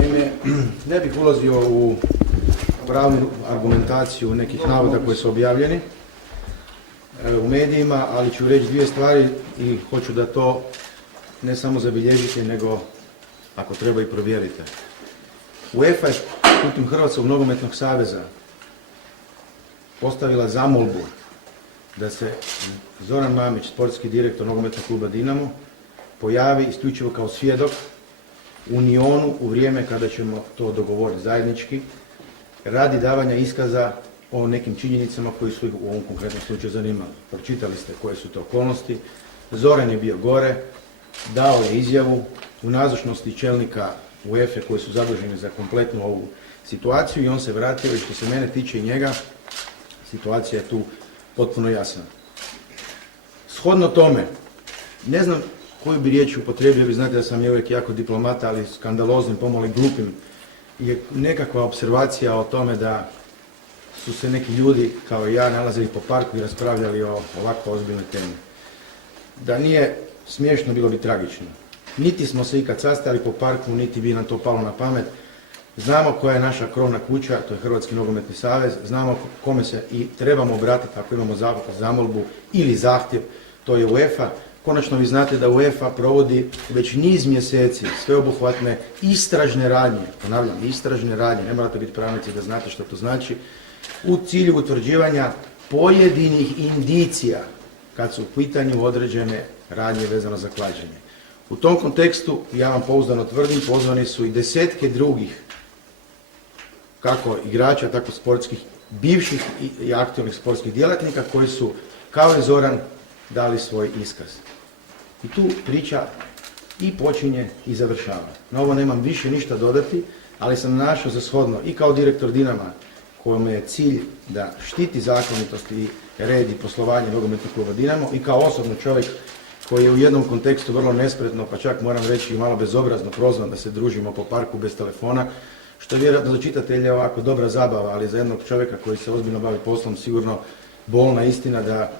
Naime, ne bih ulazio u pravnu argumentaciju nekih navoda koji su objavljeni u medijima, ali ću reći dvije stvari i hoću da to ne samo zabilježite, nego ako treba i provjerite. UEFA je putem Hrvatskog nogometnog saveza postavila zamolbu da se Zoran Mamić, sportski direktor nogometnog kluba Dinamo, pojavi isključivo kao svjedok u Unionu u vrijeme kada ćemo to dogovoriti zajednički, radi davanja iskaza o nekim činjenicama koji su u ovom konkretnom slučaju zanimali. Pročitali ste koje su to okolnosti. Zoran je bio gore, dao je izjavu u nazočnosti čelnika UEFA koji su zaduženi za kompletnu ovu situaciju i on se vratio i što se mene tiče i njega, situacija je tu potpuno jasna. Shodno tome, ne znam koju bi riječ upotrijebio, vi znate da sam ja uvijek jako diplomata, ali skandaloznim, pomalo i glupim, je nekakva observacija o tome da su se neki ljudi, kao i ja, nalazili po parku i raspravljali o ovako ozbiljnoj temi. Da nije smiješno, bilo bi tragično. Niti smo se ikad sastali po parku, niti bi nam to palo na pamet. Znamo koja je naša krovna kuća, to je Hrvatski nogometni savez, znamo kome se i trebamo obratiti ako imamo zamolbu ili zahtjev, to je UEFA. Konačno vi znate da UEFA provodi već niz mjeseci sveobuhvatne istražne radnje, ponavljam, istražne radnje, ne morate biti pravnici da znate što to znači, u cilju utvrđivanja pojedinih indicija kad su u pitanju određene radnje vezano za klađenje. U tom kontekstu, ja vam pouzdano tvrdim, pozvani su i desetke drugih, kako igrača, tako sportskih, bivših i aktualnih sportskih djelatnika koji su, kao i Zoran, dali svoj iskaz. I tu priča i počinje i završava. Na ovo nemam više ništa dodati, ali sam našao za shodno i kao direktor Dinama, kojom je cilj da štiti zakonitost i red i poslovanje nogometnog kluba Dinamo, i kao osobno čovjek koji je u jednom kontekstu vrlo nespretno, pa čak moram reći i malo bezobrazno prozvan da se družimo po parku bez telefona, što je vjerojatno za čitatelje ovako dobra zabava, ali za jednog čovjeka koji se ozbiljno bavi poslom sigurno bolna istina da,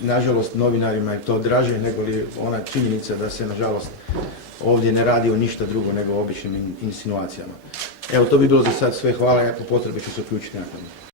nažalost, novinarima je to draže nego li ona činjenica da se, nažalost, ovdje ne radi o ništa drugo nego o običnim insinuacijama. Evo, to bi bilo za sad sve. Hvala, ja po potrebi ću se uključiti nakon.